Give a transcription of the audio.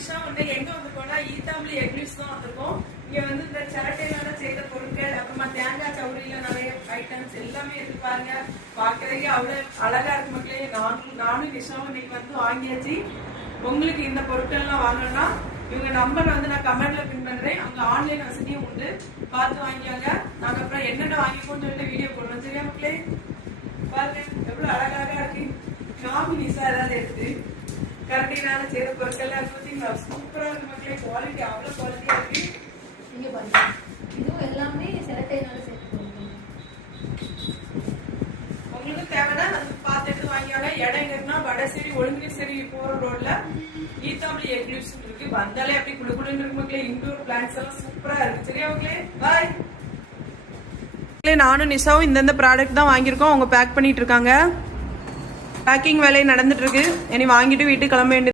நிஷா வந்து எங்க வந்திருக்கோம்னா ஈத்தாம்பலி எக்லிப்ஸ் தான் வந்திருக்கோம். இங்க வந்து இந்த சிரட்டையினால செய்த பொருட்கள், அப்புறமா தேங்காய் சவுரியில நிறைய ஐட்டம்ஸ் எல்லாமே இருக்கு பாருங்க. பாக்குறதுக்கு அவ்வளவு அழகா இருக்கு மக்களே. நானும் நிஷாவும் இன்னைக்கு வந்து வாங்கியாச்சு. உங்களுக்கு இந்த பொருட்கள்லாம் வாங்கணும்னா இவங்க நம்பர் வந்து நான் கமெண்ட்ல பின் பண்றேன். அங்க ஆன்லைன் வசதியும் உண்டு, பார்த்து வாங்கிக்கோங்க. நாங்க அப்புறம் என்னென்ன வாங்கிக்கோன்னு சொல்லிட்டு வீடியோ போடுறோம். சரியா மக்களே? பாருங்க எவ்வளவு அழகாக இருக்கு. நானும் நிஷா ஏதாவது எடுத்து கரண்டினால செய்த பொருட்கள் பார்த்தீங்களா, சூப்பரா இருக்கு மக்களே. குவாலிட்டி அவ்வளவு குவாலிட்டியா இருக்கு. இங்க பாருங்க, இதுவும் எல்லாமே சிரட்டையினால சேர்த்து உங்களுக்கு தேவைன்னா பார்த்து எடுத்து வாங்கியாங்க. இடம் எங்கன்னா வடசேரி ஒழுங்குசேரி போற ரோட்ல ஈத்தாம்பலி எக்லிப்ஸ் இருக்கு. வந்தாலே அப்படி குடுக்குடுன்னு இருக்கு மக்களே. இன்டோர் பிளான்ஸ் எல்லாம் சூப்பரா இருக்கு. சரியா மக்களே? பாய். நானும் நிஷாவும் இந்தந்த ப்ராடக்ட் தான் வாங்கியிருக்கோம். அவங்க பேக் பண்ணிட்டு இருக்காங்க. பேக்கிங் வேலை நடந்துட்டு இருக்கு. இனி வாங்கிட்டு வீட்டுக்கு கிளம்ப வேண்டியது.